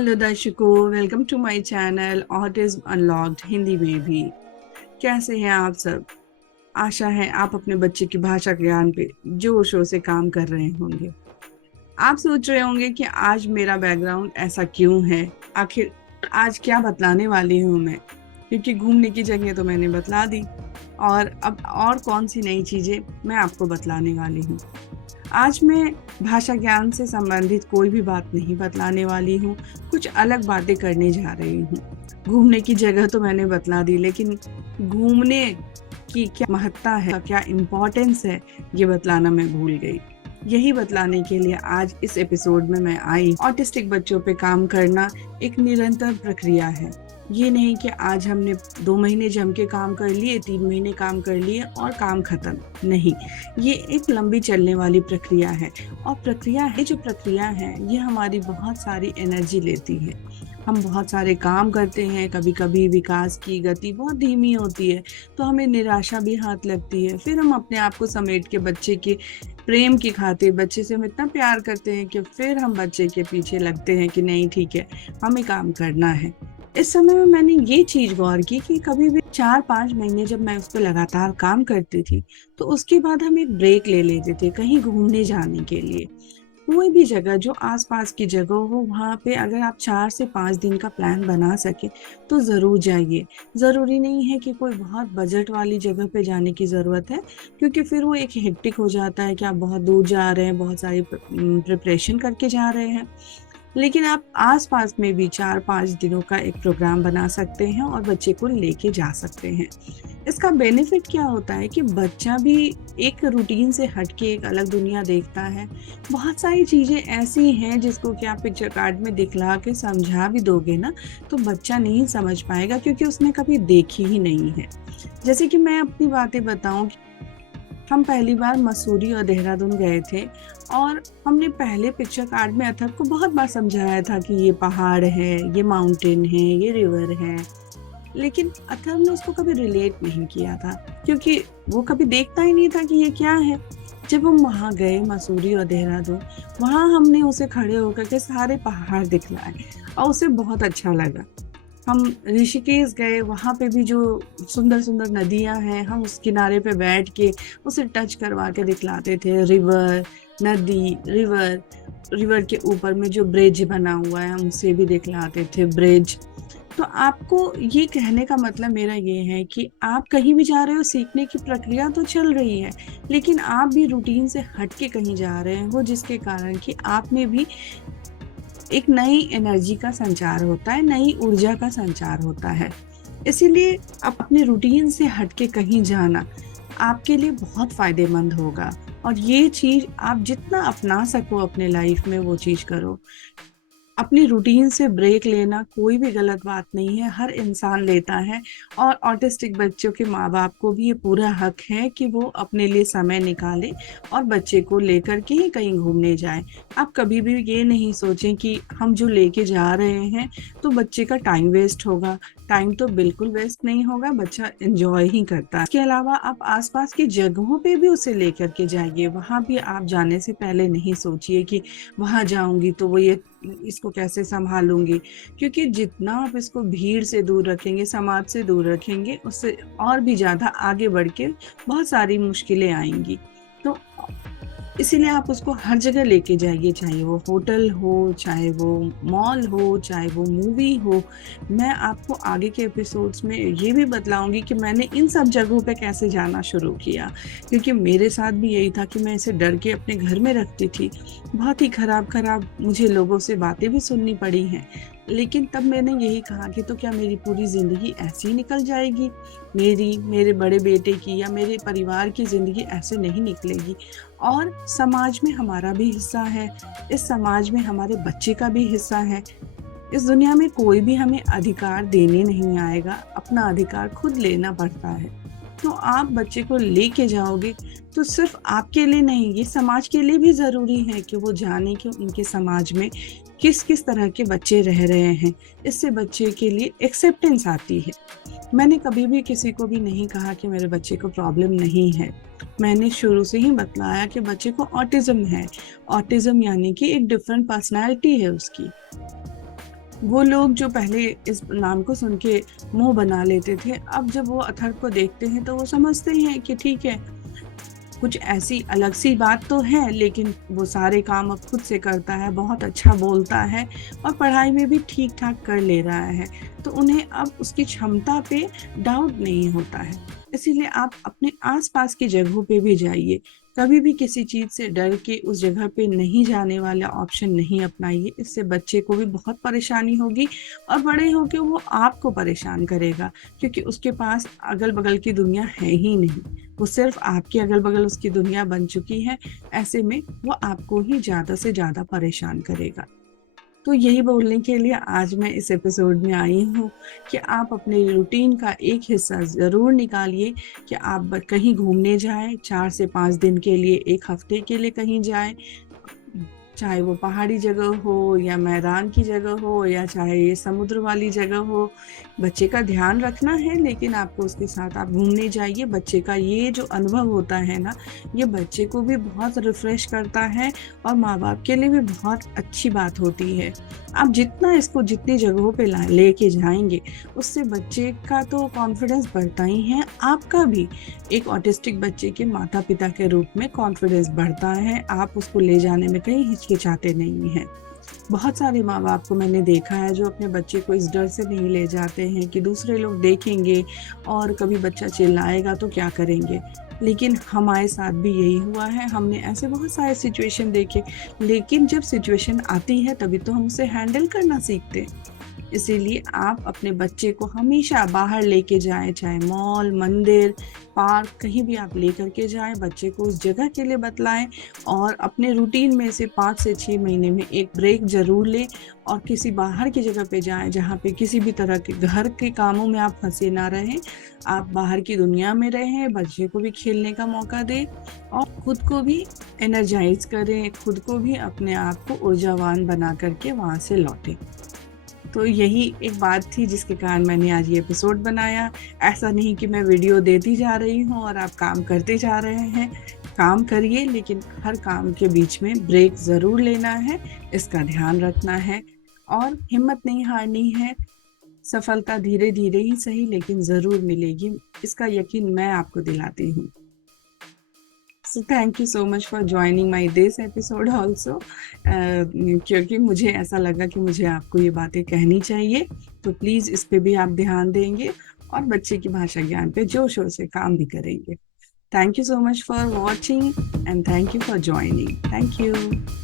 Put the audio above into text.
Hello दर्शकों, welcome to my channel autism unlocked Hindi में भी। कैसे हैं आप सब? आशा है आप अपने बच्चे की भाषा ज्ञान पे जोर शोर से काम कर रहे होंगे। आप सोच रहे होंगे कि आज मेरा बैकग्राउंड ऐसा क्यों है, आखिर आज क्या बतलाने वाली हूँ मैं। क्योंकि घूमने की जगह तो मैंने बतला दी, और अब और कौन सी नई चीजें मैं आपको बतलाने वाली हूँ। आज मैं भाषा ज्ञान से संबंधित कोई भी बात नहीं बतलाने वाली हूँ। कुछ अलग बातें करने जा रही हूँ। घूमने की जगह तो मैंने बतला दी, लेकिन घूमने की क्या महत्ता है, क्या इम्पोर्टेंस है, ये बतलाना मैं भूल गई। यही बतलाने के लिए आज इस एपिसोड में मैं आई। ऑटिस्टिक बच्चों पे काम करना एक निरंतर प्रक्रिया है। ये नहीं कि आज हमने 2 महीने जम के काम कर लिए, 3 महीने काम कर लिए और काम खत्म। नहीं, ये एक लंबी चलने वाली प्रक्रिया है। और जो प्रक्रिया है ये हमारी बहुत सारी एनर्जी लेती है। हम बहुत सारे काम करते हैं, कभी कभी विकास की गति बहुत धीमी होती है तो हमें निराशा भी हाथ लगती है। फिर हम अपने आप को समेट के बच्चे के प्रेम की खातिर, बच्चे से हम इतना प्यार करते हैं कि फिर हम बच्चे के पीछे लगते हैं कि नहीं ठीक है, हमें काम करना है। इस समय में मैंने ये चीज गौर की कि कभी भी 4-5 महीने जब मैं उस पर लगातार काम करती थी तो उसके बाद हम एक ब्रेक ले लेते थे कहीं घूमने जाने के लिए। कोई भी जगह जो आसपास की जगह हो, वहां पे अगर आप 4 से 5 दिन का प्लान बना सके तो जरूर जाइए। जरूरी नहीं है कि कोई बहुत बजट वाली जगह पे जाने की जरूरत है, क्योंकि फिर वो एक हेक्टिक हो जाता है कि आप बहुत दूर जा रहे हैं, बहुत सारी प्रिपरेशन करके जा रहे हैं। लेकिन आप आसपास में भी 4-5 दिनों का एक प्रोग्राम बना सकते हैं और बच्चे को लेके जा सकते हैं। इसका बेनिफिट क्या होता है कि बच्चा भी एक रूटीन से हटके एक अलग दुनिया देखता है। बहुत सारी चीजें ऐसी हैं जिसको कि आप पिक्चर कार्ड में दिखला के समझा भी दोगे ना, तो बच्चा नहीं समझ पाएगा, क्योंकि उसने कभी देखी ही नहीं है। जैसे कि मैं अपनी बातें बताऊं, हम पहली बार मसूरी और देहरादून गए थे, और हमने पहले पिक्चर कार्ड में अथर्व को बहुत बार समझाया था कि ये पहाड़ है, ये माउंटेन है, ये रिवर है। लेकिन अथर्व ने उसको कभी रिलेट नहीं किया था, क्योंकि वो कभी देखता ही नहीं था कि ये क्या है। जब हम वहां गए मसूरी और देहरादून, वहां हमने उसे खड़े होकर के सारे पहाड़ दिखलाए और उसे बहुत अच्छा लगा। हम ऋषिकेश गए, वहां पे भी जो सुंदर सुंदर नदियां हैं, हम उस किनारे पे बैठ के उसे टच करवा के दिखलाते थे। रिवर, नदी, रिवर, रिवर के ऊपर में जो ब्रिज बना हुआ है हम उसे भी दिखलाते थे, ब्रिज। तो आपको ये कहने का मतलब मेरा ये है कि आप कहीं भी जा रहे हो, सीखने की प्रक्रिया तो चल रही है, लेकिन आप भी रूटीन से हट के कहीं जा रहे हो, जिसके कारण कि आप में भी एक नई एनर्जी का संचार होता है, नई ऊर्जा का संचार होता है। इसीलिए अपने रूटीन से हटके कहीं जाना आपके लिए बहुत फायदेमंद होगा। और ये चीज आप जितना अपना सको अपने लाइफ में वो चीज करो। अपनी रूटीन से ब्रेक लेना कोई भी गलत बात नहीं है, हर इंसान लेता है। और ऑटिस्टिक बच्चों के माँ बाप को भी ये पूरा हक है कि वो अपने लिए समय निकाले और बच्चे को लेकर के ही कहीं घूमने जाए। आप कभी भी ये नहीं सोचें कि हम जो लेके जा रहे हैं तो बच्चे का टाइम वेस्ट होगा। टाइम तो बिल्कुल वेस्ट नहीं होगा, बच्चा एंजॉय ही करता है। इसके अलावा आप आसपास की जगहों पे भी उसे लेकर के जाइए। वहां भी आप जाने से पहले नहीं सोचिए कि वहां जाऊंगी तो वो ये इसको कैसे संभालूंगी, क्योंकि जितना आप इसको भीड़ से दूर रखेंगे, समाज से दूर रखेंगे, उससे और भी ज्यादा आगे बढ़ के बहुत सारी मुश्किलें आएंगी। तो इसीलिए आप उसको हर जगह लेके जाइए, चाहे वो होटल हो, चाहे वो मॉल हो, चाहे वो मूवी हो। मैं आपको आगे के एपिसोड्स में ये भी बतलाऊंगी कि मैंने इन सब जगहों पे कैसे जाना शुरू किया, क्योंकि मेरे साथ भी यही था कि मैं इसे डर के अपने घर में रखती थी। बहुत ही खराब खराब मुझे लोगों से बातें भी सुननी पड़ी हैं। लेकिन तब मैंने यही कहा कि तो क्या मेरी पूरी जिंदगी ऐसी ही निकल जाएगी? मेरी, मेरे बड़े बेटे की या मेरे परिवार की जिंदगी ऐसे नहीं निकलेगी। और समाज में हमारा भी हिस्सा है, इस समाज में हमारे बच्चे का भी हिस्सा है। इस दुनिया में कोई भी हमें अधिकार देने नहीं आएगा, अपना अधिकार खुद लेना पड़ता है। तो आप बच्चे को लेके जाओगे तो सिर्फ आपके लिए नहीं, ये समाज के लिए भी जरूरी है कि वो जाने कि उनके समाज में किस किस तरह के बच्चे रह रहे हैं। इससे बच्चे के लिए एक्सेप्टेंस आती है। मैंने कभी भी किसी को भी नहीं कहा कि मेरे बच्चे को प्रॉब्लम नहीं है। मैंने शुरू से ही बतलाया कि बच्चे को ऑटिज्म है। ऑटिज्म यानी कि एक डिफरेंट पर्सनालिटी है उसकी। वो लोग जो पहले इस नाम को सुन के मुंह बना लेते थे, अब जब वो अथर्व को देखते हैं तो वो समझते हैं कि ठीक है, कुछ ऐसी अलग सी बात तो है, लेकिन वो सारे काम अब खुद से करता है, बहुत अच्छा बोलता है और पढ़ाई में भी ठीक ठाक कर ले रहा है। तो उन्हें अब उसकी क्षमता पे डाउट नहीं होता है। इसीलिए आप अपने आसपास की जगहों पे भी जाइए। कभी भी किसी चीज से डर के उस जगह पे नहीं जाने वाला ऑप्शन नहीं अपनाइए। इससे बच्चे को भी बहुत परेशानी होगी और बड़े होके वो आपको परेशान करेगा, क्योंकि उसके पास अगल बगल की दुनिया है ही नहीं। वो सिर्फ आपके अगल बगल उसकी दुनिया बन चुकी है। ऐसे में वो आपको ही ज्यादा से ज्यादा परेशान करेगा। तो यही बोलने के लिए आज मैं इस एपिसोड में आई हूँ कि आप अपने रूटीन का एक हिस्सा जरूर निकालिए कि आप कहीं घूमने जाएं, 4 से 5 दिन के लिए, एक हफ्ते के लिए कहीं जाएं। चाहे वो पहाड़ी जगह हो या मैदान की जगह हो या चाहे ये समुद्र वाली जगह हो। बच्चे का ध्यान रखना है, लेकिन आपको उसके साथ आप घूमने जाइए। बच्चे का ये जो अनुभव होता है ना, ये बच्चे को भी बहुत रिफ्रेश करता है और माँ बाप के लिए भी बहुत अच्छी बात होती है। आप जितना इसको जितनी जगहों पे लेके जाएंगे, उससे बच्चे का तो कॉन्फिडेंस बढ़ता ही है, आपका भी एक ऑटिस्टिक बच्चे के माता पिता के रूप में कॉन्फिडेंस बढ़ता है। आप उसको ले जाने में कहीं हिचकिचाते नहीं हैं। बहुत सारे माँ बाप को मैंने देखा है जो अपने बच्चे को इस डर से नहीं ले जाते हैं कि दूसरे लोग देखेंगे और कभी बच्चा चिल्लाएगा तो क्या करेंगे। लेकिन हमारे साथ भी यही हुआ है, हमने ऐसे बहुत सारे सिचुएशन देखे। लेकिन जब सिचुएशन आती है तभी तो हम उसे हैंडल करना सीखते हैं। इसीलिए आप अपने बच्चे को हमेशा बाहर लेके जाएं, चाहे मॉल, मंदिर, पार्क, कहीं भी आप लेकर के जाएं। बच्चे को उस जगह के लिए बतलाएं और अपने रूटीन में से 5 से 6 महीने में एक ब्रेक जरूर लें और किसी बाहर की जगह पे जाएं जहाँ पे किसी भी तरह के घर के कामों में आप फंसे ना रहें। आप बाहर की दुनिया में रहें, बच्चे को भी खेलने का मौका दें और खुद को भी एनर्जाइज करें, खुद को भी अपने आप को ऊर्जावान बना करके वहाँ से लौटें। तो यही एक बात थी जिसके कारण मैंने आज ये एपिसोड बनाया। ऐसा नहीं कि मैं वीडियो देती जा रही हूँ और आप काम करते जा रहे हैं। काम करिए, लेकिन हर काम के बीच में ब्रेक जरूर लेना है, इसका ध्यान रखना है और हिम्मत नहीं हारनी है। सफलता धीरे धीरे ही सही, लेकिन जरूर मिलेगी, इसका यकीन मैं आपको दिलाती हूँ। So thank you so much for joining my this episode also, क्योंकि मुझे ऐसा लगा कि मुझे आपको ये बातें कहनी चाहिए। तो प्लीज़ इस पे भी आप ध्यान देंगे और बच्चे की भाषा ज्ञान पे जोर शोर से काम भी करेंगे। Thank you so much for watching and thank you for joining. Thank you.